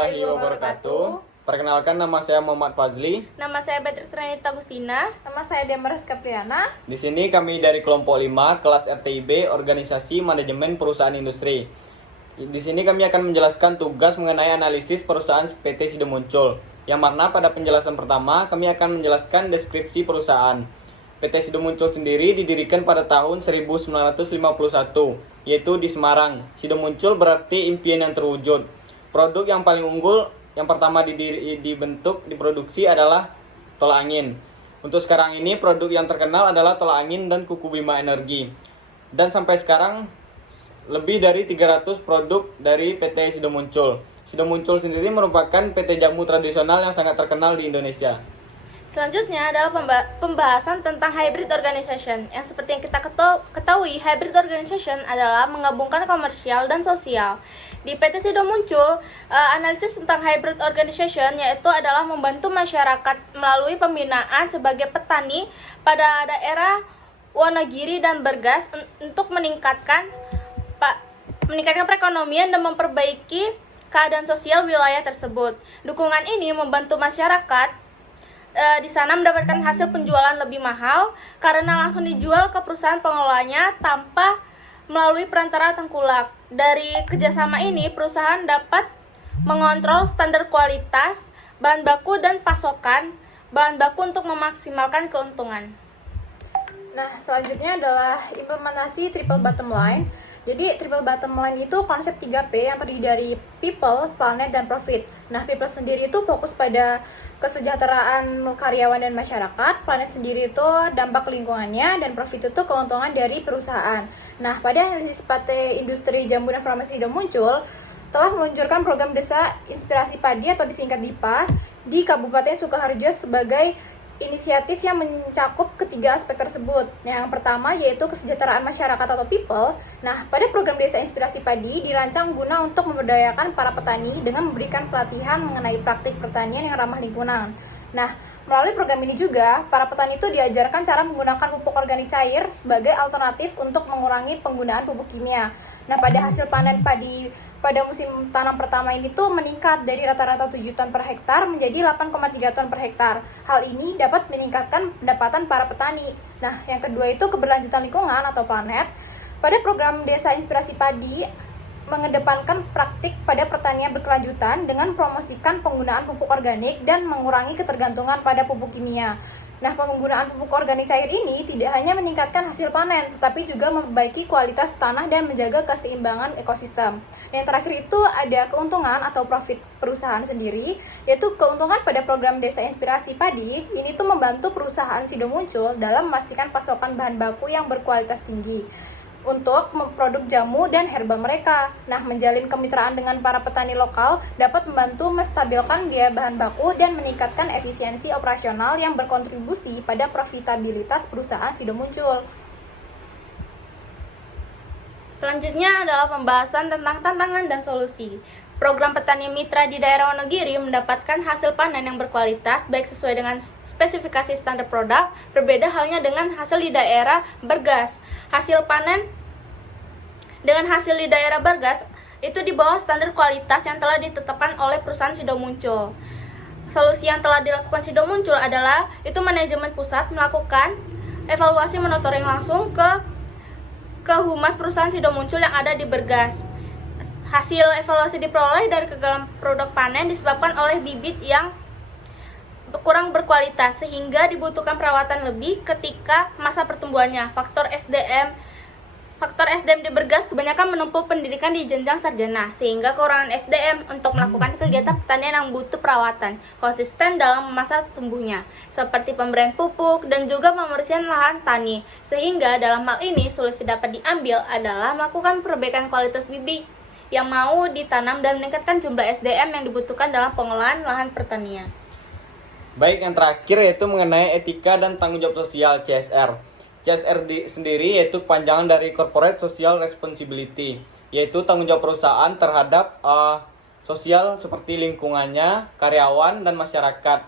warahmatullahi wabarakatuh. Perkenalkan, nama saya Muhammad Fazli. Nama saya Beatrice Renita Agustina. Nama saya Demeres Kapriana. Di sini kami dari kelompok 5 kelas RTIB Organisasi Manajemen Perusahaan Industri. Di sini kami akan menjelaskan tugas mengenai analisis perusahaan PT Sido Muncul. Yang mana pada penjelasan pertama kami akan menjelaskan deskripsi perusahaan. PT Sido Muncul sendiri didirikan pada tahun 1951, yaitu di Semarang. Sido Muncul berarti impian yang terwujud. Produk yang paling unggul yang pertama diproduksi adalah tolak angin. Untuk sekarang ini produk yang terkenal adalah tolak angin dan kuku Bima Energi. Dan sampai sekarang lebih dari 300 produk dari PT Sido Muncul. Sido Muncul sendiri merupakan PT jamu tradisional yang sangat terkenal di Indonesia. Selanjutnya adalah pembahasan tentang hybrid organization. Yang seperti yang kita ketahui, hybrid organization adalah menggabungkan komersial dan sosial. Di PT Sido Muncul, analisis tentang hybrid organization yaitu adalah membantu masyarakat melalui pembinaan sebagai petani pada daerah Wonogiri dan Bergas untuk meningkatkan perekonomian dan memperbaiki keadaan sosial wilayah tersebut. Dukungan ini membantu masyarakat di sana mendapatkan hasil penjualan lebih mahal karena langsung dijual ke perusahaan pengelolanya tanpa melalui perantara tengkulak. Dari kerjasama ini, perusahaan dapat mengontrol standar kualitas, bahan baku, dan pasokan bahan baku untuk memaksimalkan keuntungan. Nah, selanjutnya adalah implementasi triple bottom line. Jadi, triple bottom line itu konsep 3P yang terdiri dari people, planet, dan profit. Nah, people sendiri itu fokus pada kesejahteraan karyawan dan masyarakat, planet sendiri itu dampak lingkungannya, dan profit itu keuntungan dari perusahaan. Nah, pada analisis PT Industri Jambu dan Farmasi Sido Muncul telah meluncurkan program Desa Inspirasi Padi atau disingkat DIPA di Kabupaten Sukoharjo sebagai inisiatif yang mencakup ketiga aspek tersebut. Yang pertama yaitu kesejahteraan masyarakat atau people. Nah, pada program Desa Inspirasi Padi dirancang guna untuk memberdayakan para petani dengan memberikan pelatihan mengenai praktik pertanian yang ramah lingkungan. Nah, melalui program ini juga, para petani itu diajarkan cara menggunakan pupuk organik cair sebagai alternatif untuk mengurangi penggunaan pupuk kimia. Nah, pada hasil panen padi pada musim tanam pertama ini tuh meningkat dari rata-rata 7 ton per hektar menjadi 8,3 ton per hektar. Hal ini dapat meningkatkan pendapatan para petani. Nah, yang kedua itu keberlanjutan lingkungan atau planet. Pada program Desa Inspirasi Padi mengedepankan praktik pada pertanian berkelanjutan dengan promosikan penggunaan pupuk organik dan mengurangi ketergantungan pada pupuk kimia. Nah, penggunaan pupuk organik cair ini tidak hanya meningkatkan hasil panen, tetapi juga memperbaiki kualitas tanah dan menjaga keseimbangan ekosistem. Yang terakhir itu ada keuntungan atau profit perusahaan sendiri, yaitu keuntungan pada program Desa Inspirasi Padi. Ini tuh membantu perusahaan Sido Muncul dalam memastikan pasokan bahan baku yang berkualitas tinggi untuk produk jamu dan herbal mereka. Nah, menjalin kemitraan dengan para petani lokal dapat membantu menstabilkan biaya bahan baku dan meningkatkan efisiensi operasional yang berkontribusi pada profitabilitas perusahaan Sido Muncul. Selanjutnya adalah pembahasan tentang tantangan dan solusi. Program petani mitra di daerah Wonogiri mendapatkan hasil panen yang berkualitas baik sesuai dengan spesifikasi standar produk, berbeda halnya dengan hasil di daerah Bergas. Hasil panen dengan hasil di daerah Bergas itu di bawah standar kualitas yang telah ditetapkan oleh perusahaan Sido Muncul. Solusi yang telah dilakukan Sido Muncul adalah itu manajemen pusat melakukan evaluasi monitoring langsung ke humas perusahaan Sido Muncul yang ada di Bergas. Hasil evaluasi diperoleh dari kegagalan produk panen disebabkan oleh bibit yang kurang berkualitas sehingga dibutuhkan perawatan lebih ketika masa pertumbuhannya. Faktor SDM di Bergas kebanyakan menempuh pendidikan di jenjang sarjana sehingga kekurangan SDM untuk melakukan kegiatan pertanian yang butuh perawatan konsisten dalam masa tumbuhnya seperti pemberian pupuk dan juga pembersihan lahan tani. Sehingga dalam hal ini solusi dapat diambil adalah melakukan perbaikan kualitas bibit yang mau ditanam dan meningkatkan jumlah SDM yang dibutuhkan dalam pengolahan lahan pertanian. Baik, yang terakhir yaitu mengenai etika dan tanggung jawab sosial CSR. CSR sendiri yaitu kepanjangan dari Corporate Social Responsibility, yaitu tanggung jawab perusahaan terhadap sosial seperti lingkungannya, karyawan, dan masyarakat.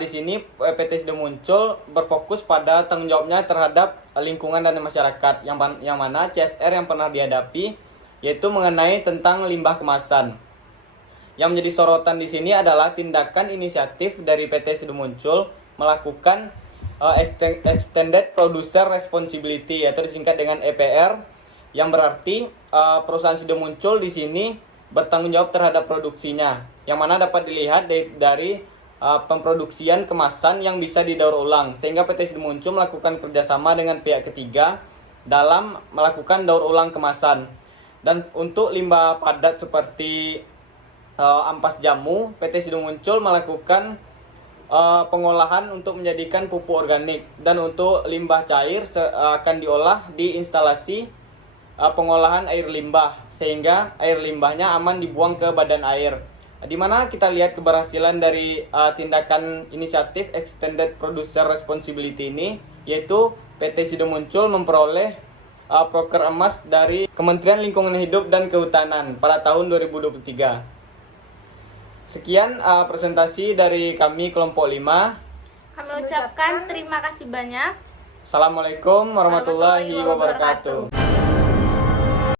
Di sini PT Sido Muncul berfokus pada tanggung jawabnya terhadap lingkungan dan masyarakat, yang mana CSR yang pernah dihadapi yaitu mengenai tentang limbah kemasan. Yang menjadi sorotan di sini adalah tindakan inisiatif dari PT Sido Muncul melakukan Extended Producer Responsibility, yaitu disingkat dengan EPR, yang berarti perusahaan Sido Muncul di sini bertanggung jawab terhadap produksinya, yang mana dapat dilihat dari pemproduksian kemasan yang bisa didaur ulang, sehingga PT Sido Muncul melakukan kerjasama dengan pihak ketiga dalam melakukan daur ulang kemasan. Dan untuk limbah padat seperti ampas jamu, PT Sido Muncul melakukan pengolahan untuk menjadikan pupuk organik, dan untuk limbah cair akan diolah di instalasi pengolahan air limbah, sehingga air limbahnya aman dibuang ke badan air. Di mana kita lihat keberhasilan dari tindakan inisiatif Extended Producer Responsibility ini, yaitu PT Sido Muncul memperoleh proker emas dari Kementerian Lingkungan Hidup dan Kehutanan pada tahun 2023. Sekian presentasi dari kami kelompok 5. Kami ucapkan terima kasih banyak. Assalamualaikum warahmatullahi wabarakatuh.